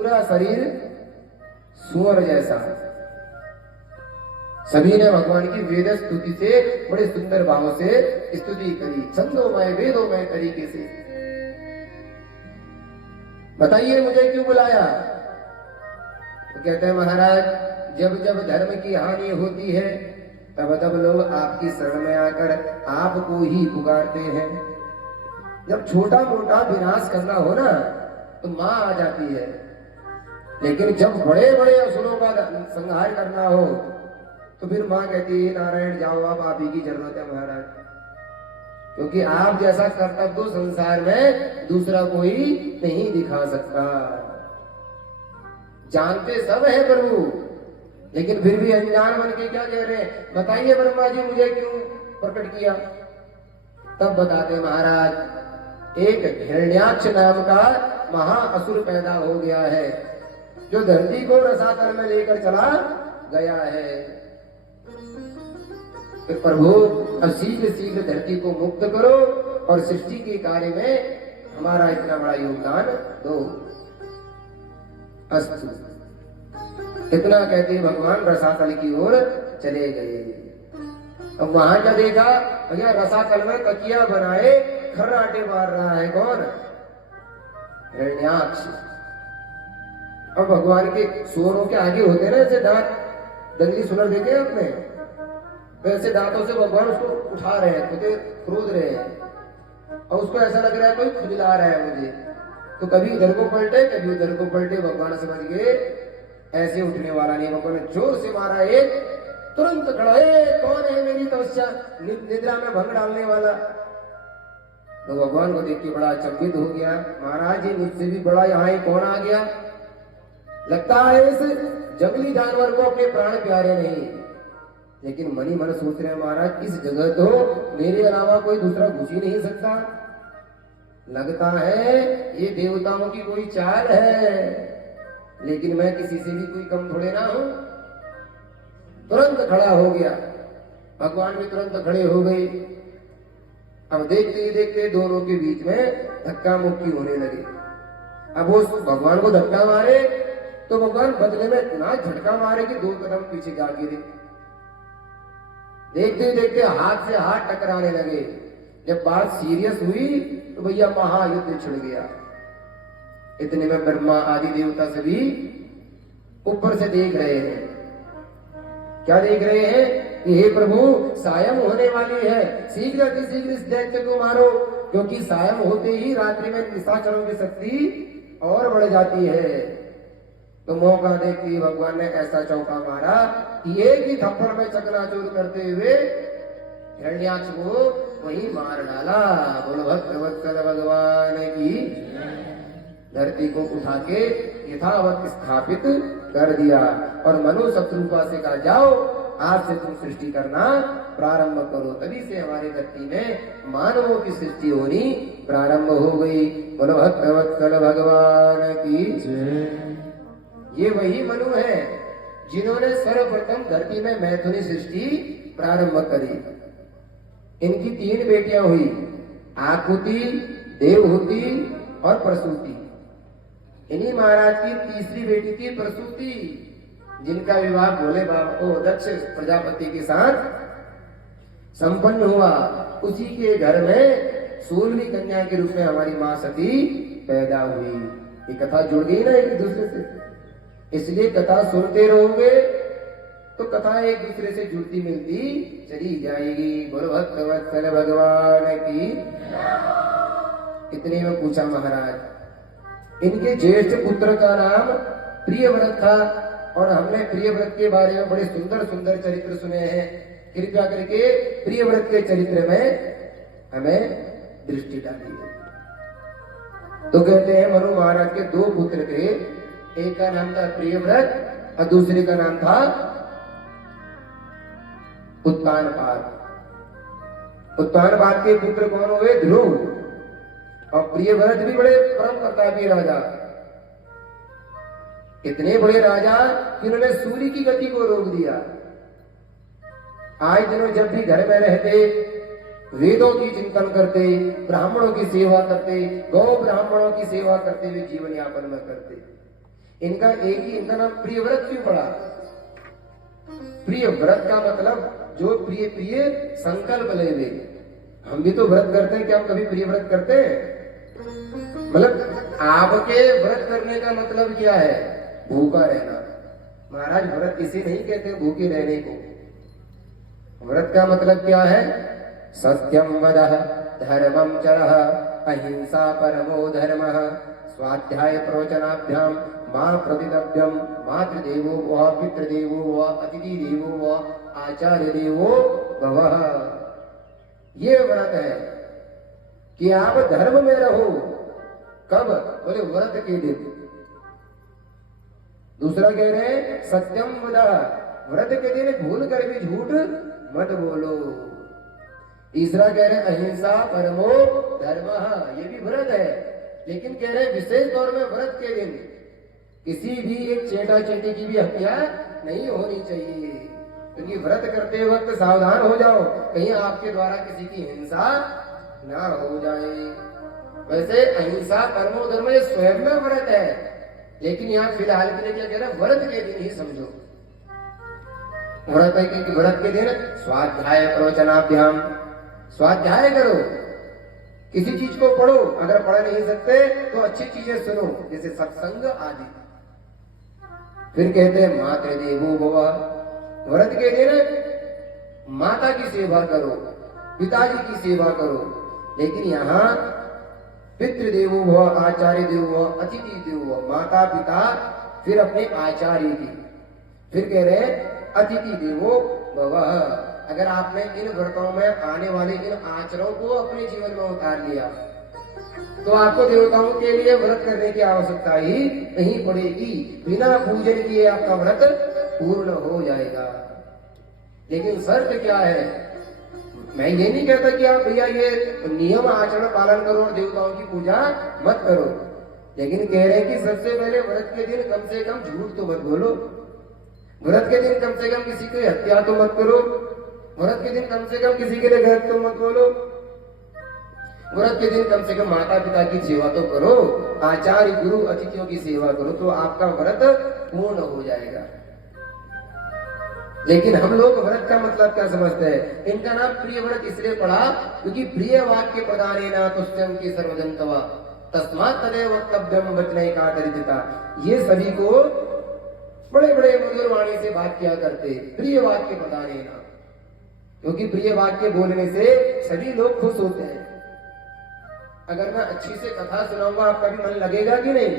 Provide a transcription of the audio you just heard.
पूरा शरीर सुअर जैसा। सभी ने भगवान की वेद स्तुति से बड़े सुंदर भाव से स्तुति करी, छंदोमय वेदोमय तरीके से। बताइए मुझे क्यों बुलाया? तो कहते हैं महाराज, जब जब धर्म की हानि होती है तब तब लोग आपकी शरण में आकर आपको ही पुकारते हैं। जब छोटा मोटा विनाश करना हो ना तो माँ आ जाती है, लेकिन जब बड़े बड़े असुरों का संहार करना हो तो फिर माँ कहती है नारायण जाओ, आप ही की जरूरत है महाराज, क्योंकि आप जैसा कर्तव्य तो संसार में दूसरा कोई नहीं दिखा सकता। जानते सब है प्रभु, लेकिन फिर भी अनजान बन के क्या कह रहे हैं? बताइए ब्रह्मा जी मुझे क्यों प्रकट किया? तब बताते महाराज, एक हिरण्याक्ष नाम का महाअसुर पैदा हो गया है, जो धरती को रसातल में लेकर चला गया है। तो प्रभु अब शीघ्र शीघ्र धरती को मुक्त करो और सृष्टि के कार्य में हमारा इतना बड़ा योगदान दो। अस्तु। इतना कहते भगवान रसातल की ओर चले गए। अब वहां क्या देखा? भैया रसातल में तकिया बनाए खर्राटे मार रहा है कौन? हिरण्याक्ष। अब भगवान के सोरों के आगे होते ना ऐसे दांत, दंगली सुनर देखे आपने? वैसे दांतों से भगवान उसको उठा रहे हैं, खुदे क्रोध रहे हैं और उसको ऐसा लग रहा है कोई खुजला रहा है मुझे। तो कभी इधर को पलटे कभी उधर को पलटे, भगवान समझ गए ऐसे उठने वाला नहीं। भगवान ने जोर से मारा एक, तुरंत खड़ा है, कौन है मेरी तपस्या निद्रा में भंग डालने वाला? तो भगवान को देख के बड़ा अचंभित हो गया, महाराज जी मुझसे भी बड़ा यहाँ कौन आ गया? लगता है इस जंगली जानवर को अपने प्राण प्यारे नहीं। लेकिन मनी मन सोच रहे हैं महाराज इस जगह तो मेरे अलावा कोई दूसरा घुस ही नहीं सकता। लगता है ये देवताओं की कोई चाल है, लेकिन मैं किसी से भी कोई कम थोड़े ना हूं। तुरंत खड़ा हो गया, भगवान भी तुरंत खड़े हो गए। अब देखते ही देखते दोनों के बीच में धक्का मुक्की होने लगे। अब वो भगवान को धक्का मारे तो भगवान बदले में इतना झटका मारे कि 2 कदम पीछे जा गिरे। देखते ही देखते हाथ से हाथ टकराने लगे। जब बात सीरियस हुई तो भैया महायुद्ध छिड़ गया। इतने में ब्रह्मा आदि देवता सभी ऊपर से देख रहे हैं। क्या देख रहे हैं? कि हे प्रभु सायं होने वाली है, शीघ्र अतिशीघ्र इस दैत्य को मारो, क्योंकि सायं होते ही रात्रि में निशाचरों की शक्ति और बढ़ जाती है। तो मौका देखते ही भगवान ने ऐसा चौका मारा कि एक ही थप्पड़ में चकनाचूर करते हुए हिरण्याक्ष को वहीं मार डाला। बोलो भक्तवत्सल भगवान की। धरती को उठा के यथावत स्थापित कर दिया और मनु शत्रुपा से कहा जाओ आज से तुम सृष्टि करना प्रारंभ करो। तभी से हमारी धरती में मानवों की सृष्टि होनी प्रारंभ हो गई। बोलो भक्तवत्सल भगवान की। ये वही मनु है जिन्होंने सर्वप्रथम धरती में मैथुनी सृष्टि प्रारंभ करी। इनकी 3 बेटियां हुई, आकुति, देवहूति और प्रसूति। इन्हीं महाराज की तीसरी बेटी थी प्रसूति, जिनका विवाह भोले बाबा दक्ष प्रजापति के साथ संपन्न हुआ। उसी के घर में 16वीं कन्या के रूप में हमारी मां सती पैदा हुई। ये कथा जुड़ गई ना एक दूसरे से, इसलिए कथा सुनते रहोगे तो कथा एक दूसरे से जुड़ती मिलती चली जाएगी। बोलो भक्तवत्सल भगवान की। इतने में पूछा महाराज, इनके ज्येष्ठ पुत्र का नाम प्रियव्रत था और हमने प्रियव्रत के बारे में बड़े सुंदर सुंदर चरित्र सुने हैं। कृपया करके प्रियव्रत के चरित्र में हमें दृष्टि डालिए। तो कहते हैं मनु महाराज के 2 पुत्र थे, एक का नाम था प्रियव्रत और दूसरे का नाम था उत्तानपाद। उत्तानपाद के पुत्र कौन हुए? ध्रुव। और प्रियव्रत भी बड़े परम प्रतापी राजा, इतने बड़े राजा जिन्होंने सूर्य की गति को रोक दिया। आज दिनों जब भी घर में रहते, वेदों की चिंतन करते, ब्राह्मणों की सेवा करते, गौ ब्राह्मणों की सेवा करते हुए जीवन यापन में करते। इनका एक ही, इनका नाम प्रिय व्रत क्यों पड़ा? प्रिय व्रत का मतलब जो प्रिय प्रिय संकल्प ले वे। हम भी तो व्रत करते हैं, क्या हम कभी प्रिय व्रत करते हैं? मतलब आपके व्रत करने का मतलब क्या है? भूखा रहना। महाराज व्रत इसे नहीं कहते भूखे रहने को। व्रत का मतलब क्या है? सत्यम वदः धर्मं चरः अहिंसा परमो धर्मः स्वाध्याय प्रवचनाभ्याम मां प्रतिदव्यम मातृदेवो व पितृदेवो व अतिथि देवो व आचार्य देवो भवः। ये व्रत है कि आप धर्म में रहो। कब? बोले व्रत के दिन। दूसरा कह रहे हैं सत्यम वदः, व्रत के दिन भूल कर भी झूठ मत बोलो। तीसरा कह रहे अहिंसा परमो धर्मः, ये भी व्रत है, लेकिन कह रहे विशेष तौर में व्रत के दिन किसी भी एक चेटा चेटी की भी हत्या नहीं होनी चाहिए, क्योंकि व्रत करते वक्त सावधान हो जाओ, कहीं आपके द्वारा किसी की हिंसा ना हो जाए। वैसे अहिंसा परमो धर्म ये स्वयं में व्रत है, लेकिन यहाँ फिलहाल के लिए क्या कह रहे हैं? व्रत के दिन ही समझो। व्रत है कि व्रत के दिन स्वाध्याय प्रवचनाभ्याम, स्वाध्याय करो, किसी चीज को पढ़ो, अगर पढ़ नहीं सकते तो अच्छी चीजें सुनो, जैसे सत्संग आदि। फिर कहते हैं मातृदेवो भव, व्रत के दिन माता की सेवा करो, पिताजी की सेवा करो, लेकिन यहाँ पितृदेवो भव आचार्य देवो भव अतिथि देवो भव, माता पिता फिर अपने आचार्य की, फिर कह रहे हैं अतिथि देवो भव। अगर आपने इन व्रतों में आने वाले इन आचरणों को अपने जीवन में उतार लिया तो आपको देवताओं के लिए व्रत करने की आवश्यकता ही नहीं पड़ेगी, बिना पूजन किए आपका व्रत पूर्ण हो जाएगा। लेकिन शर्त क्या है? मैं ये नहीं कहता कि आप भैया ये नियम आचरण पालन करो और देवताओं की पूजा मत करो, लेकिन कह रहे हैं कि सबसे पहले व्रत के दिन कम से कम झूठ तो मत बोलो, व्रत के दिन कम से कम किसी की हत्या तो मत करो, व्रत के दिन कम से कम किसी के लिए गलत तो मत बोलो, व्रत के दिन कम से कम माता पिता की सेवा तो करो, आचार्य गुरु अतिथियों की सेवा करो, तो आपका व्रत पूर्ण हो जाएगा। लेकिन हम लोग व्रत का मतलब क्या समझते हैं? इनका नाम प्रिय व्रत इसलिए पड़ा क्योंकि प्रिय वाक्य प्रदानेन तुष्यं की सर्वजंतवा तस्मात् तदेव वक्तव्यम वचनैकातरिता। ये सभी को बड़े बड़े मधुर वाणी से बात किया करते, प्रिय वाक्य प्रदानेन, क्योंकि प्रिय वाक्य बोलने से सभी लोग खुश होते हैं। अगर मैं अच्छी से कथा सुनाऊंगा आपका भी मन लगेगा कि नहीं?